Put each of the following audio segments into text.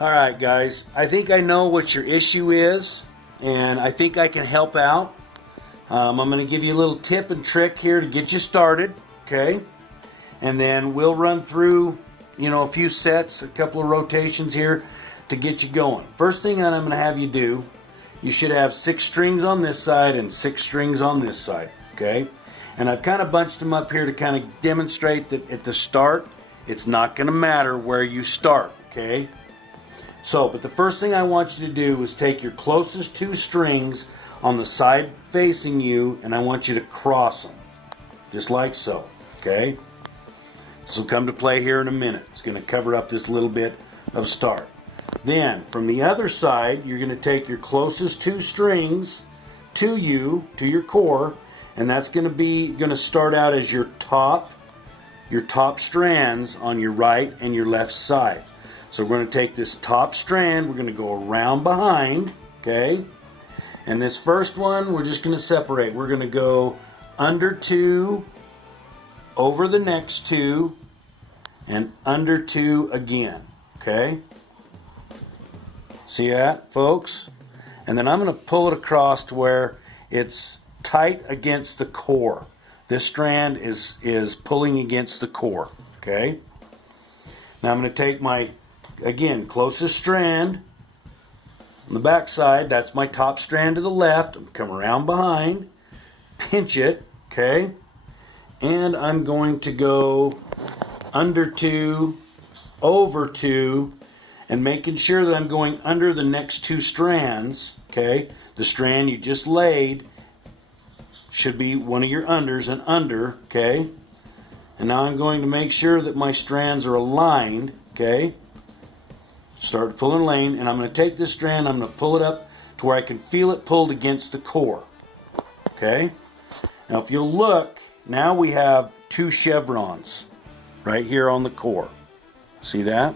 Alright guys, I think I know what your issue is, and I think I can help out. I'm going to give you a little tip and trick here to get you started, okay? And then we'll run through, a few sets, a couple of rotations here to get you going. First thing that I'm going to have you do, you should have 6 strings on this side and 6 strings on this side, okay? And I've kind of bunched them up here to kind of demonstrate that at the start, it's not going to matter where you start, okay? So, but the first thing I want you to do is take your closest 2 strings on the side facing you, and I want you to cross them, just like so, okay? This will come to play here in a minute. It's going to cover up this little bit of start. Then, from the other side, you're going to take your closest 2 strings to your core, and that's going to start out as your top strands on your right and your left side. So we're going to take this top strand, we're going to go around behind, okay? And this first one, we're just going to separate. We're going to go under 2, over the next 2, and under 2 again, okay? See that, folks? And then I'm going to pull it across to where it's tight against the core. This strand is pulling against the core, okay? Now I'm going to take my, again, closest strand on the back side. That's my top strand to the left. I'm going to come around behind, pinch it, okay? And I'm going to go under 2, over 2, and making sure that I'm going under the next 2 strands, okay? The strand you just laid should be one of your unders and under, okay? And now I'm going to make sure that my strands are aligned, okay? Start pulling lane, and I'm going to take this strand, I'm going to pull it up to where I can feel it pulled against the core, okay? Now if you'll look, now we have 2 chevrons right here on the core. See that?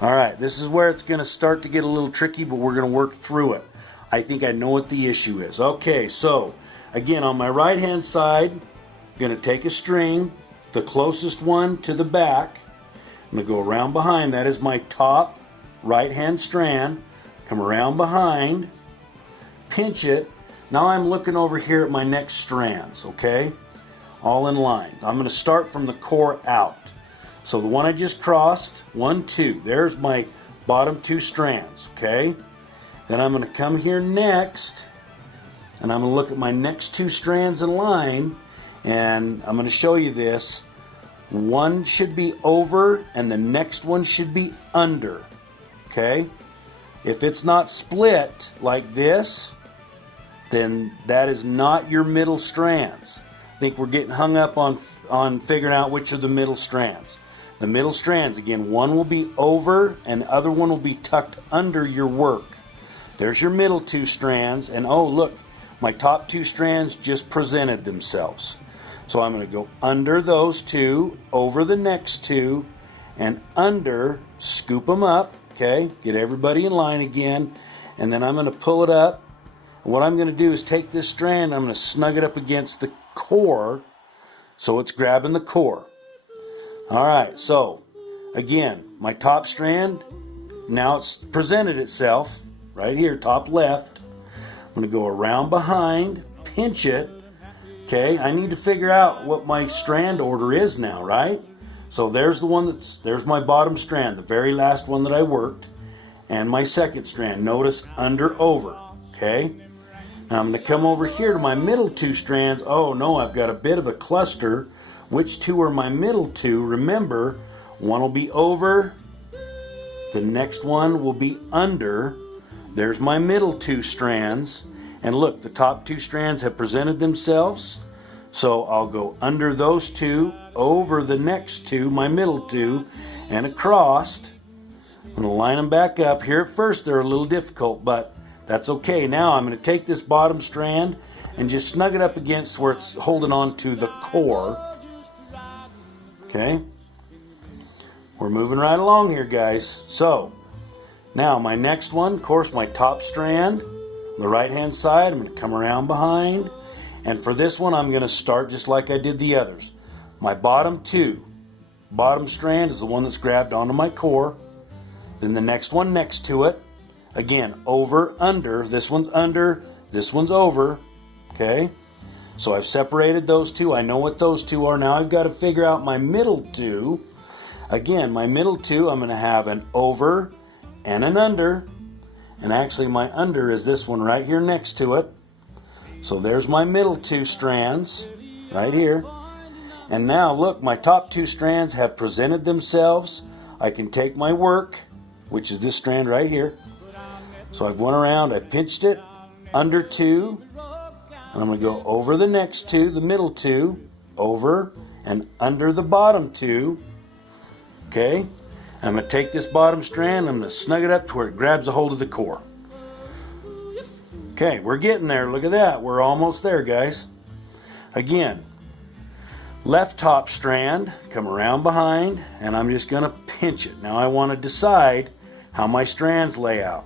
Alright, this is where it's going to start to get a little tricky, but we're going to work through it. I think I know what the issue is. Okay, so again, on my right hand side, I'm going to take a string, the closest one to the back. I'm going to go around behind. That is my top right hand strand. Come around behind, pinch it. Now I'm looking over here at my next strands, okay? All in line. I'm going to start from the core out. So the one I just crossed, 1, 2, there's my bottom 2 strands, okay? Then I'm going to come here next, and I'm going to look at my next 2 strands in line, and I'm going to show you this. One should be over, and the next one should be under, okay? If it's not split like this, then that is not your middle strands. I think we're getting hung up on figuring out which are the middle strands. The middle strands, again, one will be over and the other one will be tucked under your work. There's your middle 2 strands, and oh look, my top 2 strands just presented themselves. So I'm going to go under those 2, over the next 2, and under, scoop them up, okay? Get everybody in line again, and then I'm going to pull it up. And what I'm going to do is take this strand, I'm going to snug it up against the core, so it's grabbing the core. Alright, so again, my top strand, now it's presented itself right here, top left. I'm going to go around behind, pinch it. Okay, I need to figure out what my strand order is now, right? So there's the one there's my bottom strand, the very last one that I worked, and my second strand. Notice under, over, okay? Now I'm going to come over here to my middle 2 strands. Oh no, I've got a bit of a cluster. Which 2 are my middle 2? Remember, one will be over, the next one will be under. There's my middle 2 strands, and look, the top 2 strands have presented themselves, so I'll go under those 2, over the next 2, my middle 2, and across. I'm going to line them back up. Here at first they're a little difficult, but that's okay. Now I'm going to take this bottom strand and just snug it up against where it's holding on to the core. Okay, we're moving right along here, guys. So now my next one, of course, my top strand on the right hand side, I'm going to come around behind, and for this one I'm going to start just like I did the others. My bottom 2, bottom strand is the one that's grabbed onto my core. Then the next one next to it, again, over, under. This one's under, this one's over. Okay, so I've separated those two. I know what those two are. Now I've got to figure out my middle two. Again, my middle two, I'm going to have an over and an under. And actually my under is this one right here next to it. So there's my middle two strands right here. And now look, my top two strands have presented themselves. I can take my work, which is this strand right here. So I've went around, I pinched it, under two, and I'm going to go over the next two, the middle two, over and under the bottom two. Okay, I'm going to take this bottom strand, I'm going to snug it up to where it grabs a hold of the core. Okay, we're getting there. Look at that. We're almost there, guys. Again, left top strand, come around behind, and I'm just going to pinch it. Now I want to decide how my strands lay out.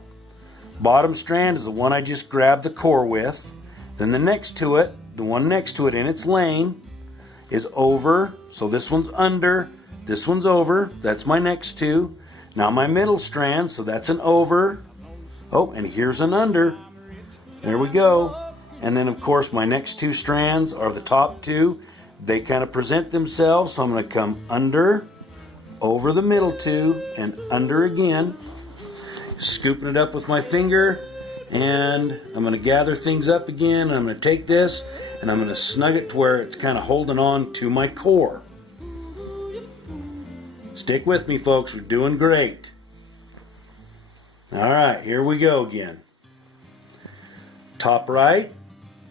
Bottom strand is the one I just grabbed the core with. Then the next to it, the one next to it in its lane, is over. So this one's under, this one's over. That's my next two. Now my middle strand, so that's an over. Oh, and here's an under. There we go. And then of course my next two strands are the top two. They kind of present themselves, so I'm going to come under, over the middle two, and under again. Scooping it up with my finger, and I'm going to gather things up again. I'm going to take this and I'm going to snug it to where it's kind of holding on to my core. Stick with me, folks. We're doing great. All right, here we go again. Top right,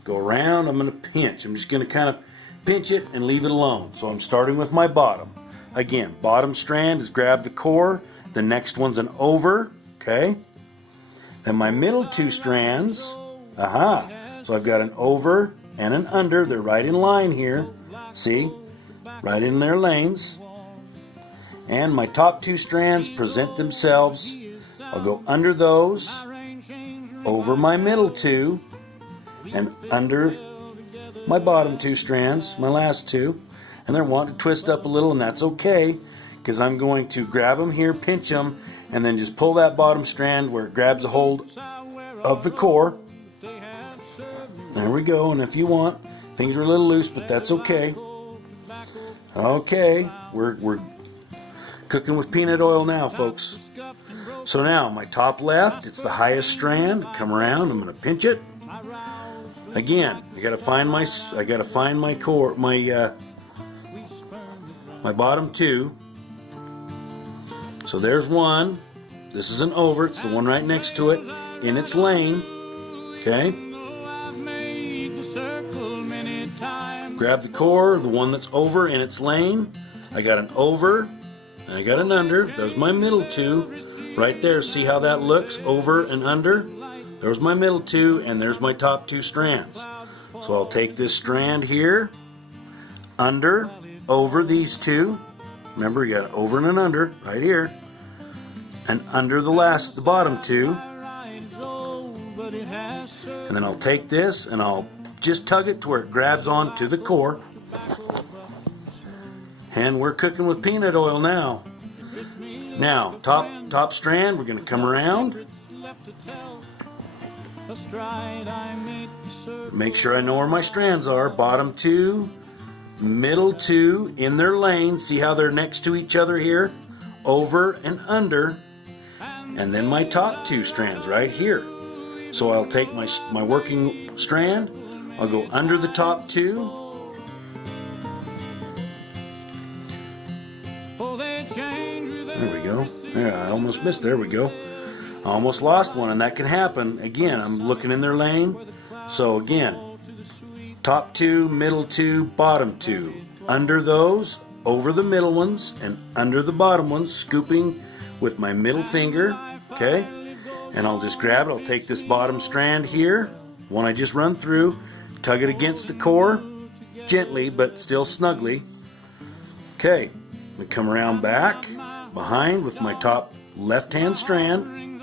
go around, I'm going to pinch. I'm just going to kind of pinch it and leave it alone. So I'm starting with my bottom. Again, bottom strand is grab the core. The next one's an over, okay? Then my middle two strands, so I've got an over and an under. They're right in line here. See? Right in their lanes. And my top two strands present themselves. I'll go under those, over my middle two, and under my bottom two strands, my last two. And they're wanting to twist up a little, and that's okay, because I'm going to grab them here, pinch them, and then just pull that bottom strand where it grabs a hold of the core. There we go. And if you want, things are a little loose, but that's okay. Okay, we're cooking with peanut oil now, folks. So now my top left, it's the highest strand. Come around, I'm going to pinch it. Again, I got to find my core, my bottom two. So there's one. This is an over. It's the one right next to it in its lane. Okay. Grab the core, the one that's over in its lane. I got an over and I got an under. There's my middle two right there. See how that looks? Over and under. There's my middle two, and there's my top two strands. So I'll take this strand here, under, over these two. Remember, you got an over and an under right here, and under the bottom two. And then I'll take this and I'll just tug it to where it grabs onto the core. And we're cooking with peanut oil now. Now, top strand, we're going to come around. Make sure I know where my strands are. Bottom two, middle two in their lane. See how they're next to each other here? Over and under. And then my top two strands right here. So I'll take my working strand. I'll go under the top two. There we go. Yeah, I almost missed. There we go. I almost lost one, and that can happen. Again, I'm looking in their lane. So again, top two, middle two, bottom two. Under those, over the middle ones, and under the bottom ones, scooping with my middle finger. Okay? And I'll just grab it. I'll take this bottom strand here, one I just run through, tug it against the core, gently but still snugly. Okay, we come around back, behind with my top left-hand strand.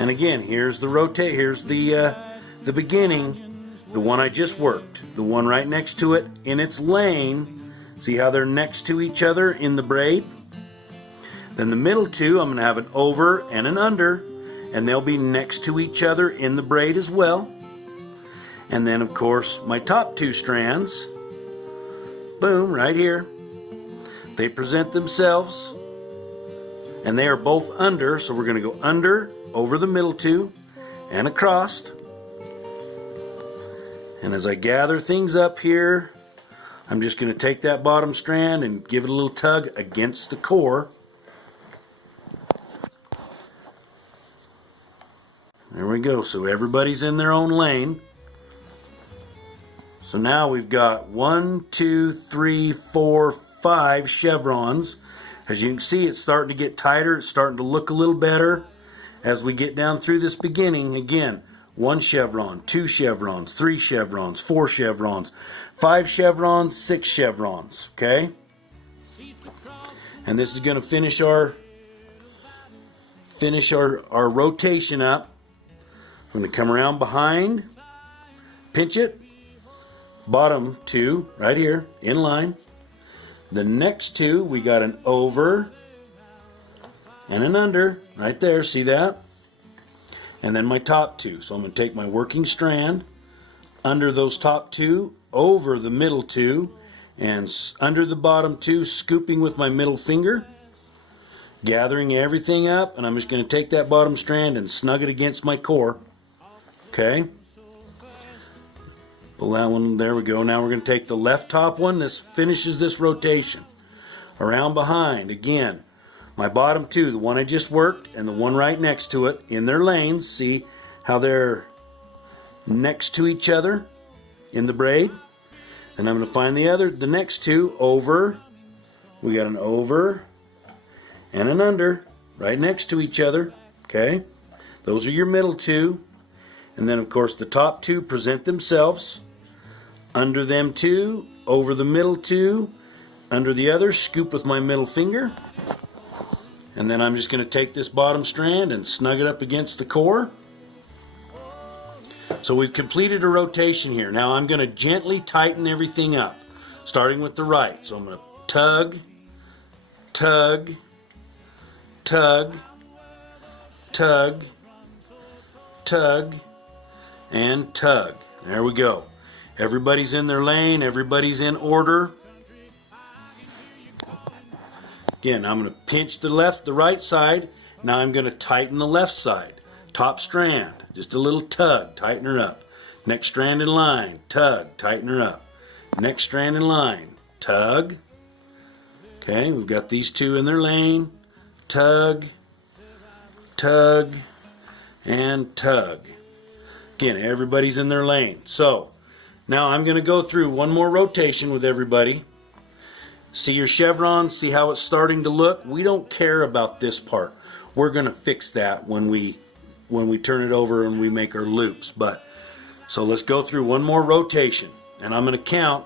And again, here's the rotate. Here's the beginning, the one I just worked, the one right next to it in its lane. See how they're next to each other in the braid? Then the middle two, I'm going to have an over and an under, and they'll be next to each other in the braid as well. And then, of course, my top two strands, boom, right here. They present themselves, and they are both under, so we're going to go under, over the middle two, and across. And as I gather things up here, I'm just going to take that bottom strand and give it a little tug against the core. There we go. So everybody's in their own lane. So now we've got 1, 2, 3, 4, 5 chevrons. As you can see, it's starting to get tighter. It's starting to look a little better as we get down through this beginning. Again, 1 chevron, 2 chevrons, 3 chevrons, 4 chevrons, 5 chevrons, 6 chevrons. Okay? And this is going to finish our rotation up. I'm going to come around behind, pinch it, bottom two right here in line. The next two, we got an over and an under right there, see that? And then my top two. So I'm going to take my working strand under those top two, over the middle two, and under the bottom two, scooping with my middle finger, gathering everything up, and I'm just going to take that bottom strand and snug it against my core. Okay, pull that one, there we go. Now we're going to take the left top one. This finishes this rotation. Around behind, again, my bottom two, the one I just worked and the one right next to it, in their lanes. See how they're next to each other in the braid? And I'm going to find the next two, over. We got an over and an under right next to each other. Okay, those are your middle two. And then, of course, the top two present themselves. Under them two, over the middle two, under the other, scoop with my middle finger. And then I'm just going to take this bottom strand and snug it up against the core. So we've completed a rotation here. Now I'm going to gently tighten everything up, starting with the right. So I'm going to tug, tug, tug, tug, tug, and tug. There we go. Everybody's in their lane. Everybody's in order. Again, I'm going to pinch the right side. Now I'm going to tighten the left side. Top strand, just a little tug, tighten her up. Next strand in line, tug, tighten her up. Next strand in line, tug. Okay, we've got these two in their lane. Tug, tug, and tug. Again, everybody's in their lane. So, now I'm going to go through one more rotation with everybody. See your chevron, see how it's starting to look? We don't care about this part. We're going to fix that when we turn it over and we make our loops. So let's go through one more rotation. And I'm going to count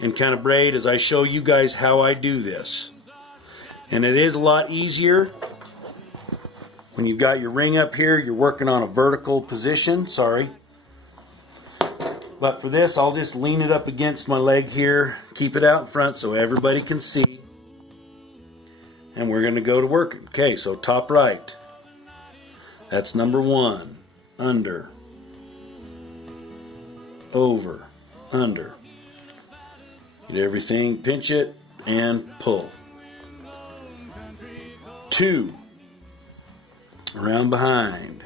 and kind of braid as I show you guys how I do this. And it is a lot easier when you've got your ring up here, you're working on a vertical position, But for this, I'll just lean it up against my leg here, keep it out in front so everybody can see. And we're going to go to work. Okay, so top right. That's number 1. Under. Over. Under. Get everything, pinch it, and pull. 2. Around behind,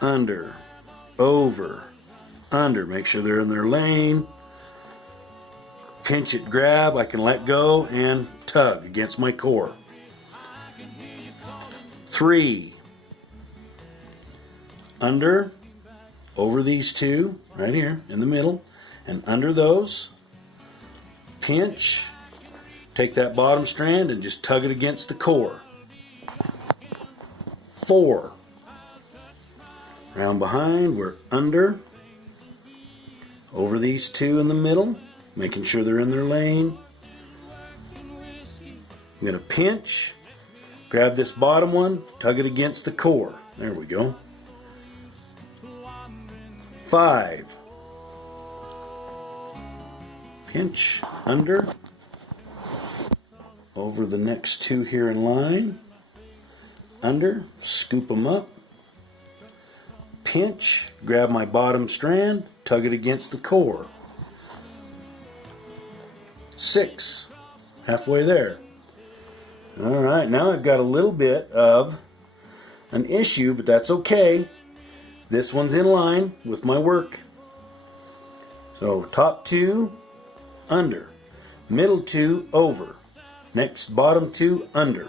under, over, under. Make sure they're in their lane. Pinch it, grab, I can let go, and tug against my core. 3. Under, over these two, right here, in the middle, and under those, pinch, take that bottom strand and just tug it against the core. 4. Round behind, we're under, over these two in the middle, making sure they're in their lane. I'm going to pinch, grab this bottom one, tug it against the core. There we go. 5. Pinch, under, over the next two here in line, under, scoop them up, pinch, grab my bottom strand, tug it against the core. 6, halfway there. Alright, now I've got a little bit of an issue, but that's okay. This one's in line with my work. So top 2, under. Middle 2, over. Next bottom 2, under.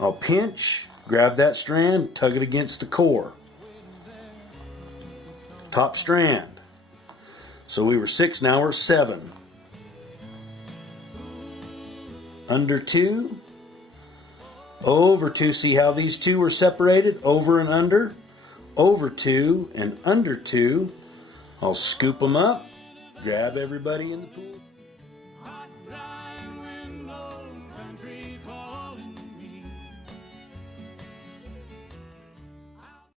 I'll pinch, grab that strand, tug it against the core. Top strand. So we were 6, now we're 7. Under 2, over 2. See how these two were separated? Over and under. Over 2 and under 2. I'll scoop them up, grab everybody in the pool.